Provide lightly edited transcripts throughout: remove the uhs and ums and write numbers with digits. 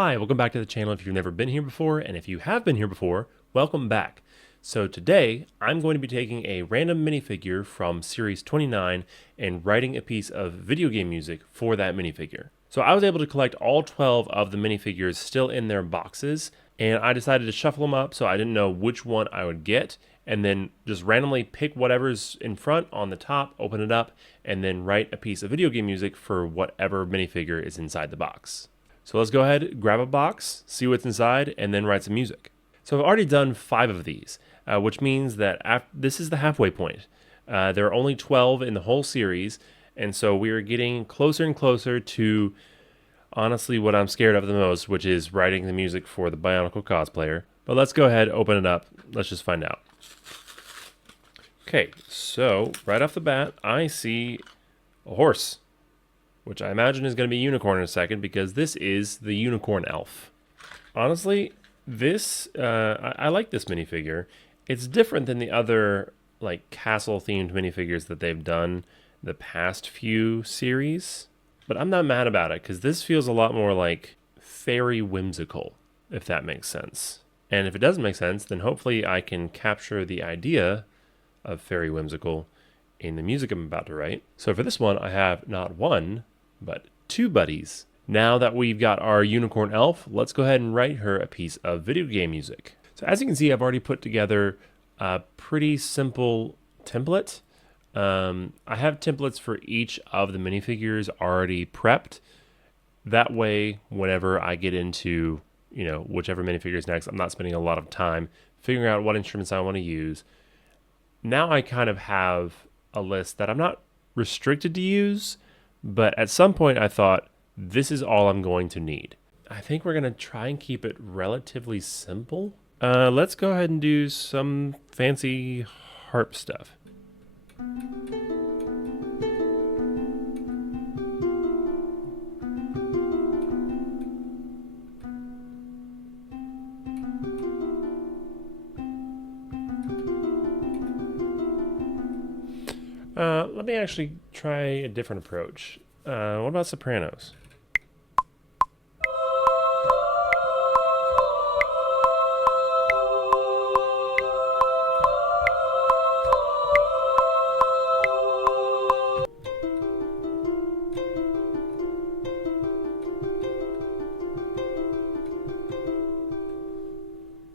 Hi, welcome back to the channel if you've never been here before, and if you have been here before, welcome back. So today, I'm going to be taking a random minifigure from Series 29 and writing a piece of video game music for that minifigure. So I was able to collect all 12 of the minifigures still in their boxes, and I decided to shuffle them up so I didn't know which one I would get, and then just randomly pick whatever's in front on the top, open it up, and then write a piece of video game music for whatever minifigure is inside the box. So let's go ahead, grab a box, see what's inside, and then write some music. So I've already done 5 of these, which means that this is the halfway point. There are only 12 in the whole series, and so we are getting closer and closer to, honestly, what I'm scared of the most, which is writing the music for the Bionicle cosplayer. But let's go ahead, open it up. Let's just find out. Okay, so right off the bat, I see a horse, which I imagine is going to be unicorn in a second because this is the unicorn elf. Honestly, I like this minifigure. It's different than the other like castle themed minifigures that they've done the past few series, but I'm not mad about it because this feels a lot more like fairy whimsical, if that makes sense. And if it doesn't make sense, then hopefully I can capture the idea of fairy whimsical in the music I'm about to write. So for this one, I have not one, but 2 buddies. Now that we've got our unicorn elf, let's go ahead and write her a piece of video game music. So as you can see, I've already put together a pretty simple template. I have templates for each of the minifigures already prepped. That way, whenever I get into, whichever minifigure is next, I'm not spending a lot of time figuring out what instruments I want to use. Now I kind of have a list that I'm not restricted to use, but at some point I thought, this is all I'm going to need. I think we're going to try and keep it relatively simple. Let's go ahead and do some fancy harp stuff. Let me actually try a different approach. What about sopranos?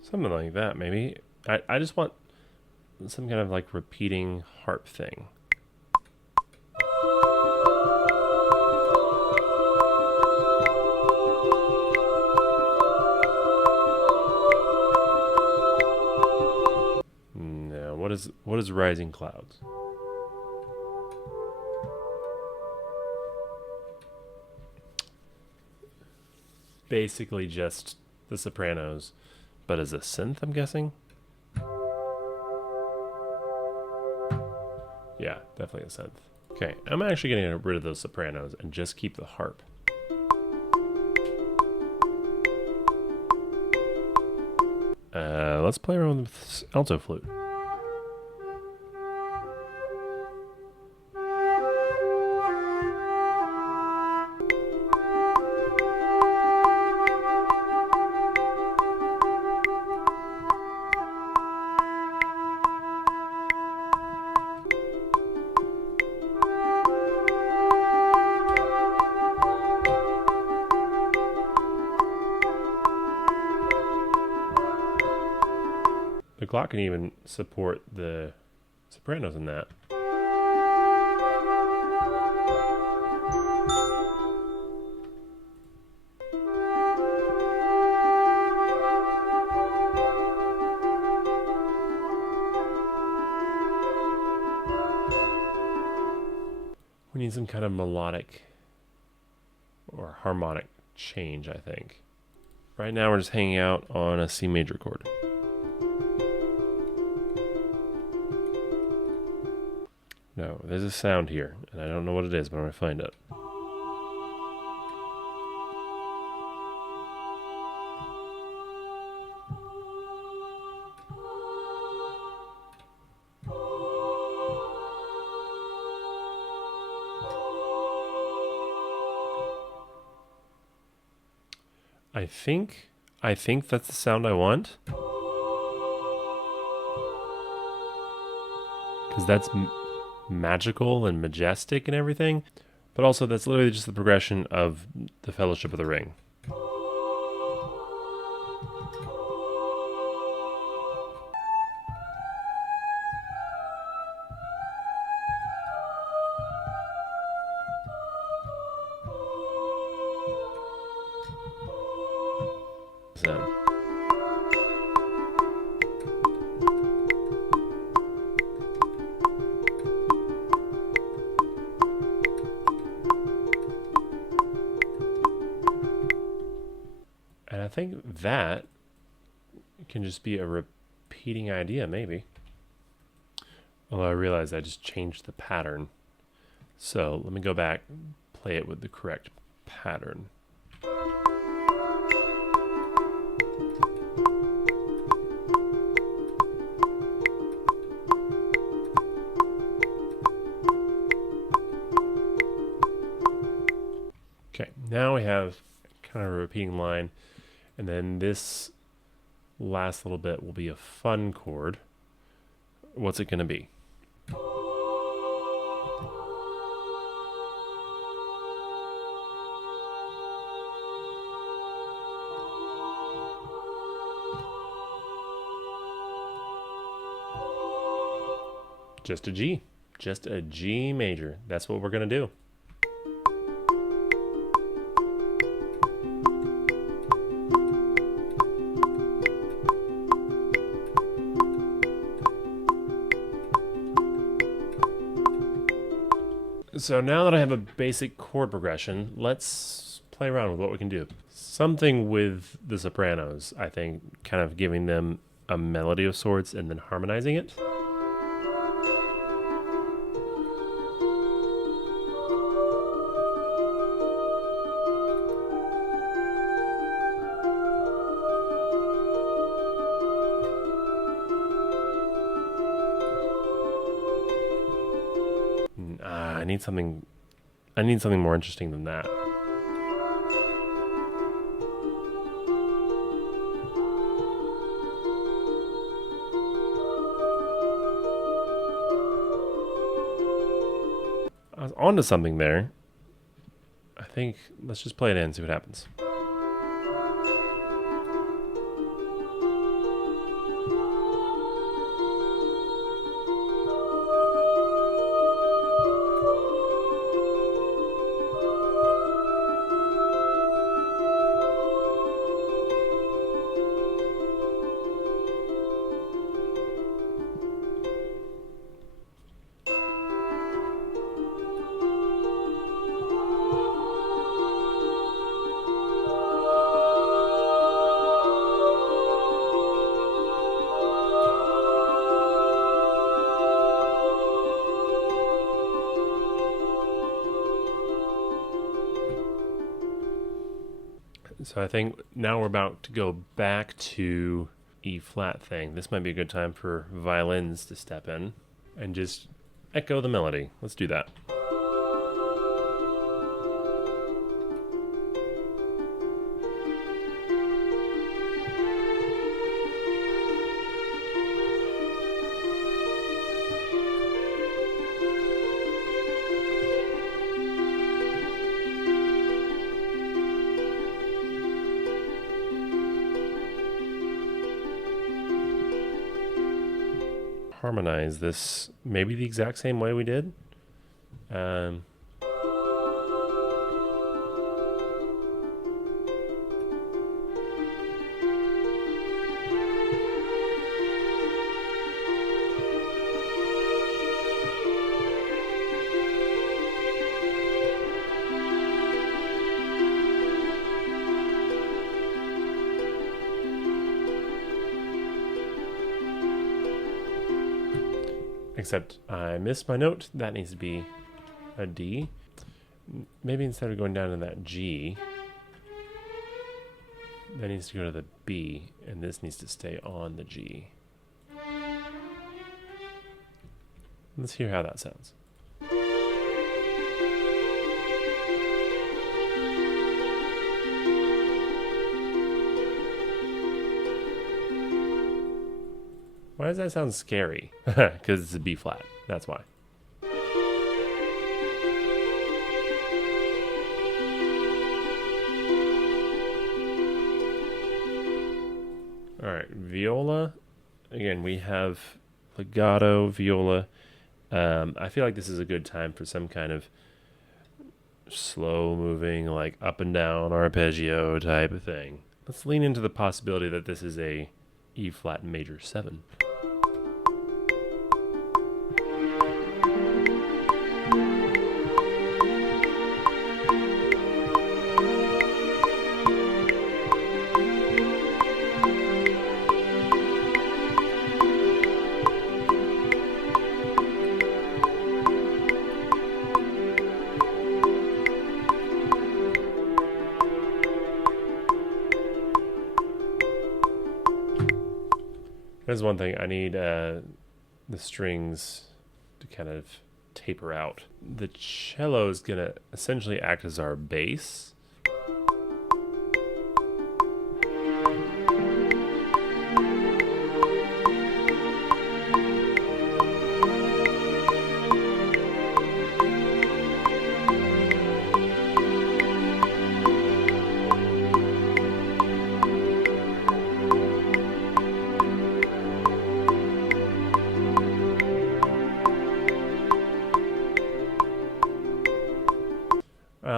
Something like that, maybe. I just want some kind of like repeating harp thing. No, what is rising clouds? Basically just the Sopranos, but as a synth, I'm guessing. Yeah, definitely a synth. Okay, I'm actually going to get rid of those Sopranos and just keep the harp. Let's play around with alto flute. The clock can even support the sopranos in that. We need some kind of melodic or harmonic change, I think. Right now we're just hanging out on a C major chord. No, there's a sound here, and I don't know what it is, but I'm going to find it. I think that's the sound I want. Because that's magical and majestic and everything. But also that's literally just the progression of the Fellowship of the Ring. So. And I think that can just be a repeating idea, maybe. Although I realize I just changed the pattern. So let me go back, play it with the correct pattern. Okay, now we have kind of a repeating line, and then this last little bit will be a fun chord. What's it going to be? Just a G. Just a G major. That's what we're going to do. So now that I have a basic chord progression, let's play around with what we can do. Something with the sopranos, I think, kind of giving them a melody of sorts and then harmonizing it. I need something more interesting than that. I was onto something there. I think let's just play it in and see what happens. So I think now we're about to go back to E flat thing. This might be a good time for violins to step in and just echo the melody. Let's do that. Harmonize this maybe the exact same way we did. Except I missed my note. That needs to be a D. Maybe instead of going down to that G, that needs to go to the B, and this needs to stay on the G. Let's hear how that sounds. Why does that sound scary? Because it's a B flat. That's why. Alright, viola. Again, we have legato, viola. I feel like this is a good time for some kind of slow moving, like up and down arpeggio type of thing. Let's lean into the possibility that this is a E flat major 7. There's one thing, I need the strings to kind of taper out. The cello is going to essentially act as our bass.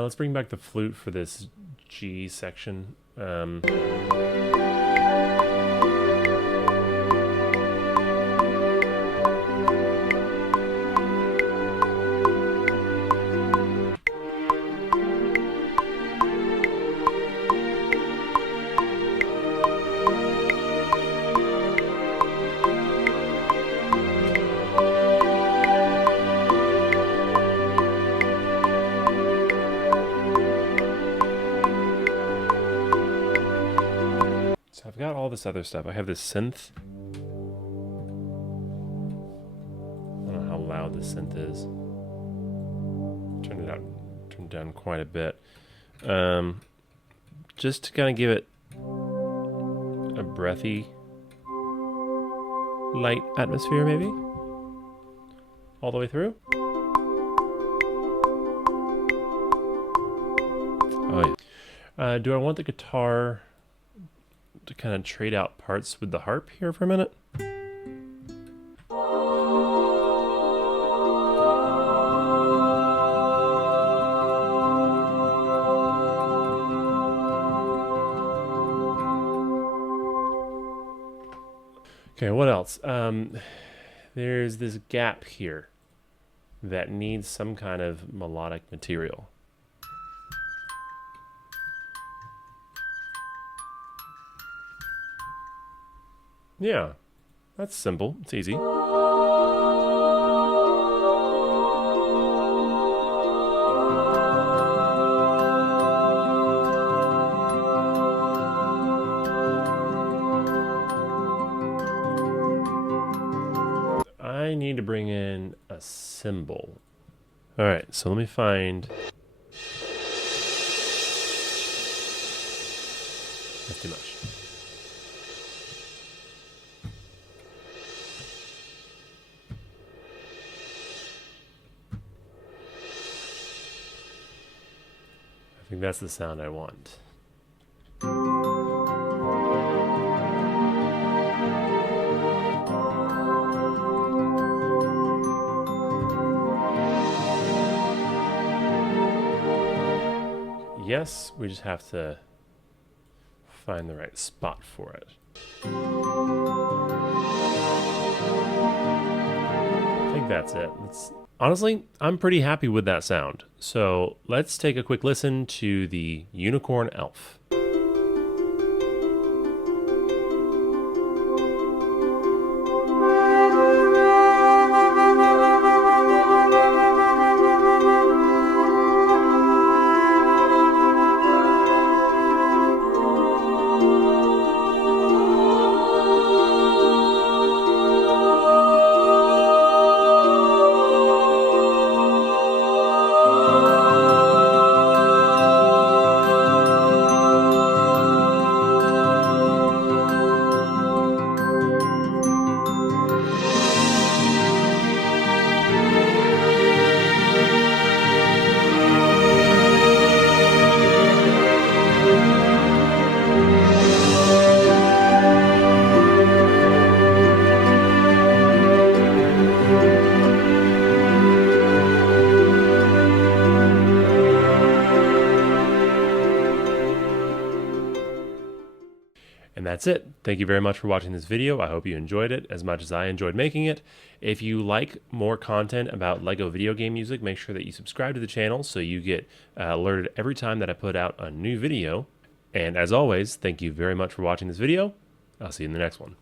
Let's bring back the flute for this G section. I've got all this other stuff. I have this synth. I don't know how loud this synth is. Turn it down quite a bit. Just to kind of give it a breathy, light atmosphere, maybe? All the way through? Oh yeah. Do I want the guitar to kind of trade out parts with the harp here for a minute? Okay, what else? There's this gap here that needs some kind of melodic material. Yeah, that's simple. It's easy. I need to bring in a cymbal. All right, so let me find... That's too much. I think that's the sound I want. Yes, we just have to find the right spot for it. I think that's it. Honestly, I'm pretty happy with that sound. So let's take a quick listen to the Unicorn Elf. that's it. Thank you very much for watching this video. I hope you enjoyed it as much as I enjoyed making it. If you like more content about Lego video game music, make sure that you subscribe to the channel so you get alerted every time that I put out a new video. And as always, thank you very much for watching this video. I'll see you in the next one.